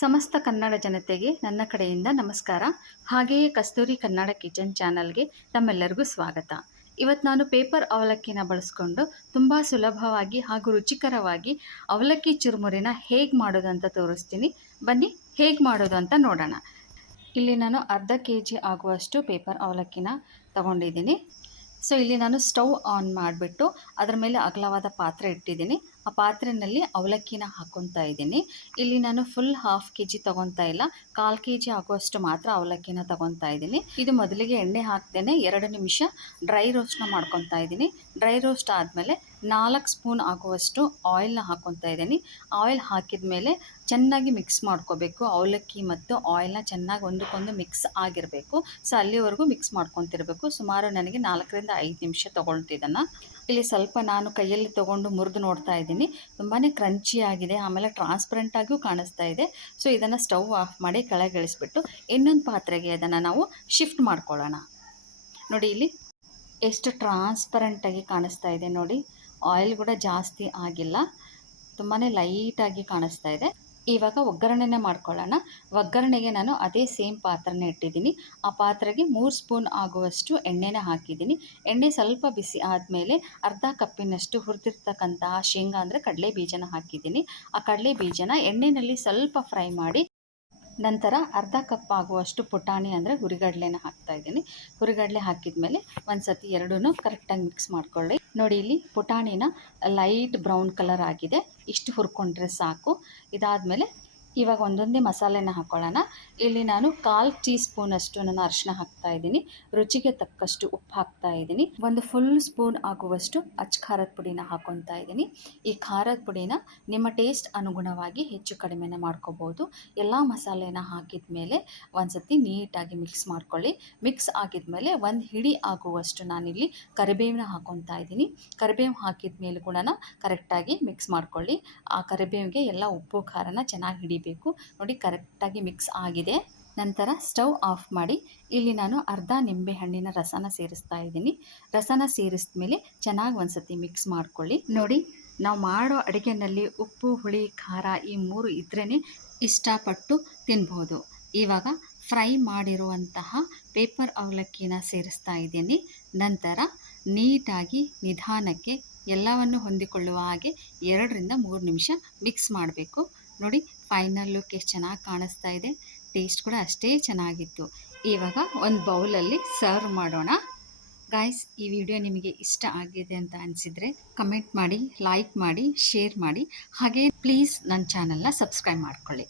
ಸಮಸ್ತ ಕನ್ನಡ ಜನತೆಗೆ ನನ್ನ ಕಡೆಯಿಂದ ನಮಸ್ಕಾರ. ಹಾಗೆಯೇ ಕಸ್ತೂರಿ ಕನ್ನಡ ಕಿಚನ್ ಚಾನಲ್ಗೆ ತಮ್ಮೆಲ್ಲರಿಗೂ ಸ್ವಾಗತ. ಇವತ್ತು ನಾನು ಪೇಪರ್ ಅವಲಕ್ಕಿನ ಬಳಸ್ಕೊಂಡು ತುಂಬ ಸುಲಭವಾಗಿ ಹಾಗೂ ರುಚಿಕರವಾಗಿ ಅವಲಕ್ಕಿ ಚುರುಮುರಿನ ಹೇಗೆ ಮಾಡೋದು ಅಂತ ತೋರಿಸ್ತೀನಿ. ಬನ್ನಿ ಹೇಗೆ ಮಾಡೋದು ಅಂತ ನೋಡೋಣ. ಇಲ್ಲಿ ನಾನು ಅರ್ಧ ಕೆ ಜಿ ಆಗುವಷ್ಟು ಪೇಪರ್ ಅವಲಕ್ಕಿನ ತಗೊಂಡಿದ್ದೀನಿ. ಸೊ, ಇಲ್ಲಿ ನಾನು ಸ್ಟವ್ ಆನ್ ಮಾಡಿಬಿಟ್ಟು ಅದರ ಮೇಲೆ ಅಗಲವಾದ ಪಾತ್ರೆ ಇಟ್ಟಿದ್ದೀನಿ. ಆ ಪಾತ್ರೆಯಲ್ಲಿ ಅವಲಕ್ಕಿನ ಹಾಕ್ಕೊತಾ ಇದ್ದೀನಿ. ಇಲ್ಲಿ ನಾನು ಫುಲ್ ಹಾಫ್ ಕೆ ಜಿ ತೊಗೊತಾ ಇಲ್ಲ. ಕಾಲು ಕೆ ಜಿ ಆಗುವಷ್ಟು ಮಾತ್ರ ಅವಲಕ್ಕಿನ ತೊಗೊತಾ ಇದ್ದೀನಿ. ಇದು ಮೊದಲಿಗೆ ಎಣ್ಣೆ ಹಾಕ್ತೇನೆ ಎರಡು ನಿಮಿಷ ಡ್ರೈ ರೋಸ್ಟ್ನ ಮಾಡ್ಕೊತಾ ಇದ್ದೀನಿ. ಡ್ರೈ ರೋಸ್ಟ್ ಆದಮೇಲೆ ನಾಲ್ಕು ಸ್ಪೂನ್ ಆಗುವಷ್ಟು ಆಯಿಲ್ನ ಹಾಕ್ಕೊತಾ ಇದ್ದೀನಿ. ಆಯಿಲ್ ಹಾಕಿದ ಮೇಲೆ ಚೆನ್ನಾಗಿ ಮಿಕ್ಸ್ ಮಾಡ್ಕೋಬೇಕು. ಅವಲಕ್ಕಿ ಮತ್ತು ಆಯಿಲ್ನ ಚೆನ್ನಾಗಿ ಒಂದಕ್ಕೊಂದು ಮಿಕ್ಸ್ ಆಗಿರಬೇಕು. ಸೊ ಅಲ್ಲಿವರೆಗೂ ಮಿಕ್ಸ್ ಮಾಡ್ಕೊತಿರ್ಬೇಕು ಸುಮಾರು ನನಗೆ ನಾಲ್ಕರಿಂದ ಐದು ನಿಮಿಷ ತೊಗೊಳ್ತಿದ್ದಾನೆ. ಇಲ್ಲಿ ಸ್ವಲ್ಪ ನಾನು ಕೈಯಲ್ಲಿ ತಗೊಂಡು ಮುರಿದು ನೋಡ್ತಾ ಇದ್ದೀನಿ. ತುಂಬಾ ಕ್ರಂಚಿಯಾಗಿದೆ ಆಮೇಲೆ ಟ್ರಾನ್ಸ್ಪರೆಂಟಾಗಿಯೂ ಕಾಣಿಸ್ತಾ ಇದೆ. ಸೊ ಇದನ್ನು ಸ್ಟವ್ ಆಫ್ ಮಾಡಿ ಕೆಳಗಿಳಿಸ್ಬಿಟ್ಟು ಇನ್ನೊಂದು ಪಾತ್ರೆಗೆ ಅದನ್ನು ನಾವು ಶಿಫ್ಟ್ ಮಾಡ್ಕೊಳ್ಳೋಣ. ನೋಡಿ ಇಲ್ಲಿ ಎಷ್ಟು ಟ್ರಾನ್ಸ್ಪರೆಂಟಾಗಿ ಕಾಣಿಸ್ತಾ ಇದೆ ನೋಡಿ. ಆಯಿಲ್ ಕೂಡ ಜಾಸ್ತಿ ಆಗಿಲ್ಲ. ತುಂಬಾ ಲೈಟಾಗಿ ಕಾಣಿಸ್ತಾ ಇದೆ. ಇವಾಗ ಒಗ್ಗರಣೆನೇ ಮಾಡ್ಕೊಳ್ಳೋಣ. ಒಗ್ಗರಣೆಗೆ ನಾನು ಅದೇ ಸೇಮ್ ಪಾತ್ರನ ಇಟ್ಟಿದ್ದೀನಿ. ಆ ಪಾತ್ರೆಗೆ ಮೂರು ಸ್ಪೂನ್ ಆಗುವಷ್ಟು ಎಣ್ಣೆನ ಹಾಕಿದ್ದೀನಿ. ಎಣ್ಣೆ ಸ್ವಲ್ಪ ಬಿಸಿ ಆದಮೇಲೆ ಅರ್ಧ ಕಪ್ಪಿನಷ್ಟು ಹುರಿದಿರ್ತಕ್ಕಂತಹ ಶೇಂಗಾ ಅಂದರೆ ಕಡಲೆ ಬೀಜನ ಹಾಕಿದ್ದೀನಿ. ಆ ಕಡಲೆ ಬೀಜನ ಎಣ್ಣೆಯಲ್ಲಿ ಸ್ವಲ್ಪ ಫ್ರೈ ಮಾಡಿ ನಂತರ ಅರ್ಧ ಕಪ್ ಆಗುವಷ್ಟು ಪುಟಾಣಿ ಅಂದರೆ ಹುರಿಗಡಲೆನ ಹಾಕ್ತಾ ಇದ್ದೀನಿ. ಹುರಿಗಡಲೆ ಹಾಕಿದ ಮೇಲೆ ಒಂದು ಸತಿ ಎರಡೂ ಕರೆಕ್ಟಾಗಿ ಮಿಕ್ಸ್ ಮಾಡ್ಕೊಳ್ಳಿ. ನೋಡಿ ಇಲ್ಲಿ ಪುಟಾಣಿನ ಲೈಟ್ ಬ್ರೌನ್ ಕಲರ್ ಆಗಿದೆ. ಇಷ್ಟು ಹುರ್ಕೊಂಡ್ರೆ ಸಾಕು. ಇದಾದಮೇಲೆ ಇವಾಗ ಒಂದೊಂದೇ ಮಸಾಲೆನ ಹಾಕ್ಕೊಳ್ಳೋಣ ಇಲ್ಲಿ ನಾನು ಕಾಲು ಟೀ ಸ್ಪೂನಷ್ಟು ನಾನು ಅರಿಶಿನ ಹಾಕ್ತಾ ಇದ್ದೀನಿ. ರುಚಿಗೆ ತಕ್ಕಷ್ಟು ಉಪ್ಪು ಹಾಕ್ತಾ ಇದ್ದೀನಿ. ಒಂದು ಫುಲ್ ಸ್ಪೂನ್ ಆಗುವಷ್ಟು ಅಚ್ಚ ಖಾರದ ಪುಡಿನ ಹಾಕ್ಕೊತಾ ಇದ್ದೀನಿ. ಈ ಖಾರದ ಪುಡಿನ ನಿಮ್ಮ ಟೇಸ್ಟ್ ಅನುಗುಣವಾಗಿ ಹೆಚ್ಚು ಕಡಿಮೆನ ಮಾಡ್ಕೋಬೋದು. ಎಲ್ಲ ಮಸಾಲೆನ ಹಾಕಿದ ಮೇಲೆ ಒಂದು ಸತಿ ನೀಟಾಗಿ ಮಿಕ್ಸ್ ಮಾಡ್ಕೊಳ್ಳಿ. ಮಿಕ್ಸ್ ಆಗಿದ ಮೇಲೆ ಒಂದು ಹಿಡಿ ಆಗುವಷ್ಟು ನಾನಿಲ್ಲಿ ಕರಿಬೇವಿನ ಹಾಕ್ಕೊತಾ ಇದ್ದೀನಿ. ಕರಿಬೇವು ಹಾಕಿದ ಮೇಲೆ ಕೂಡ ಕರೆಕ್ಟಾಗಿ ಮಿಕ್ಸ್ ಮಾಡ್ಕೊಳ್ಳಿ. ಆ ಕರಿಬೇವಿಗೆ ಎಲ್ಲ ಉಪ್ಪು, ಖಾರನ ಚೆನ್ನಾಗಿ ಹಿಡಿ ಬೇಕು ನೋಡಿ, ಕರೆಕ್ಟಾಗಿ ಮಿಕ್ಸ್ ಆಗಿದೆ. ನಂತರ ಸ್ಟವ್ ಆಫ್ ಮಾಡಿ, ಇಲ್ಲಿ ನಾನು ಅರ್ಧ ನಿಂಬೆ ಹಣ್ಣಿನ ರಸನ ಸೇರಿಸ್ತಾ ಇದ್ದೀನಿ. ರಸನ ಸೇರಿಸಿದ ಮೇಲೆ ಚೆನ್ನಾಗಿ ಒಂದ್ಸತಿ ಮಿಕ್ಸ್ ಮಾಡ್ಕೊಳ್ಳಿ. ನೋಡಿ, ನಾವು ಮಾಡೋ ಅಡುಗೆನಲ್ಲಿ ಉಪ್ಪು, ಹುಳಿ, ಖಾರ ಈ ಮೂರು ಇದ್ರೇ ಇಷ್ಟಪಟ್ಟು ತಿನ್ಬೋದು. ಇವಾಗ ಫ್ರೈ ಮಾಡಿರುವಂತಹ ಪೇಪರ್ ಅವಲಕ್ಕಿನ ಸೇರಿಸ್ತಾ ಇದ್ದೀನಿ. ನಂತರ ನೀಟಾಗಿ ನಿಧಾನಕ್ಕೆ ಎಲ್ಲವನ್ನು ಹೊಂದಿಕೊಳ್ಳುವ ಹಾಗೆ ಎರಡರಿಂದ ಮೂರು ನಿಮಿಷ ಮಿಕ್ಸ್ ಮಾಡಬೇಕು. ನೋಡಿ ಫೈನಲ್ ಲುಕ್ ಎಷ್ಟು ಚೆನ್ನಾಗಿ ಕಾಣಿಸ್ತಾ ಇದೆ. ಟೇಸ್ಟ್ ಕೂಡ ಅಷ್ಟೇ ಚೆನ್ನಾಗಿತ್ತು. ಇವಾಗ ಒಂದು ಬೌಲಲ್ಲಿ ಸರ್ವ್ ಮಾಡೋಣ. ಗಾಯ್ಸ್ ಈ ವಿಡಿಯೋ ನಿಮಗೆ ಇಷ್ಟ ಆಗಿದೆ ಅಂತ ಅನಿಸಿದರೆ ಕಮೆಂಟ್ ಮಾಡಿ ಲೈಕ್ ಮಾಡಿ ಶೇರ್ ಮಾಡಿ. ಹಾಗೆ ಪ್ಲೀಸ್ ನನ್ನ ಚಾನಲ್ನ ಸಬ್ಸ್ಕ್ರೈಬ್ ಮಾಡ್ಕೊಳ್ಳಿ.